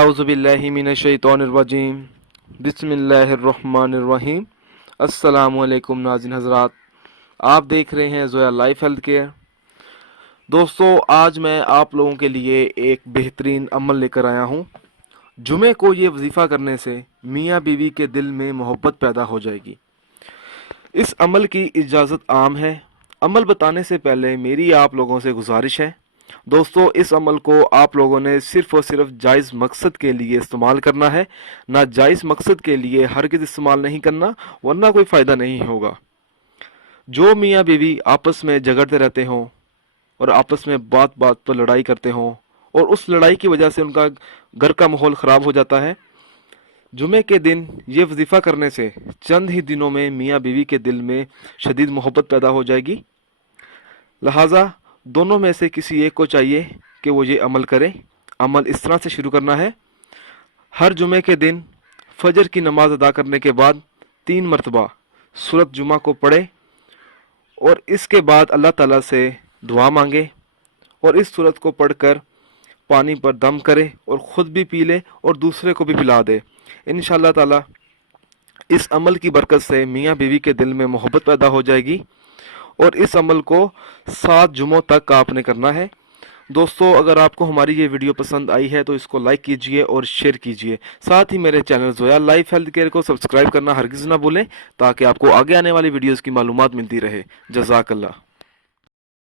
आउज़ुबिल्लाहिमिनश्शैतानिर्रजीम बिस्मिल्लाहिर्रहमानिर्रहीम। अस्सलामुअलैकुम नाज़रीन हज़रात, आप देख रहे हैं ज़ोया लाइफ हेल्थ केयर। दोस्तों, आज मैं आप लोगों के लिए एक बेहतरीन अमल लेकर आया हूँ। जुमे को ये वजीफ़ा करने से मियाँ बीवी के दिल में मोहब्बत पैदा हो जाएगी। इस अमल की इजाज़त आम है। अमल बताने से पहले मेरी आप लोगों से गुजारिश है दोस्तों, इस अमल को आप लोगों ने सिर्फ़ और सिर्फ जायज़ मकसद के लिए इस्तेमाल करना है। नाजायज़ मकसद के लिए हरगिज़ इस्तेमाल नहीं करना, वरना कोई फ़ायदा नहीं होगा। जो मियाँ बीवी आपस में झगड़ते रहते हों और आपस में बात बात पर लड़ाई करते हों और उस लड़ाई की वजह से उनका घर का माहौल ख़राब हो जाता है, जुमे के दिन ये वजीफ़ा करने से चंद ही दिनों में मियाँ बीवी के दिल में शदीद मोहब्बत पैदा हो जाएगी। लिहाजा दोनों में से किसी एक को चाहिए कि वो ये अमल करे। अमल इस तरह से शुरू करना है। हर जुमे के दिन फजर की नमाज अदा करने के बाद 3 मरतबा सूरत जुमा को पढ़े और इसके बाद अल्लाह ताला से दुआ मांगे और इस सूरत को पढ़कर पानी पर दम करे और ख़ुद भी पी ले और दूसरे को भी पिला दे। इंशाअल्लाह ताला इस अमल की बरकत से मियाँ बीवी के दिल में मोहब्बत पैदा हो जाएगी और इस अमल को 7 जुमों तक आपने करना है। दोस्तों, अगर आपको हमारी ये वीडियो पसंद आई है तो इसको लाइक कीजिए और शेयर कीजिए। साथ ही मेरे channel Zoya life health care को सब्सक्राइब करना हरगिज़ ना भूलें, ताकि आपको आगे आने वाली वीडियोज़ की मालूमात मिलती रहे। जज़ाकल्लाह।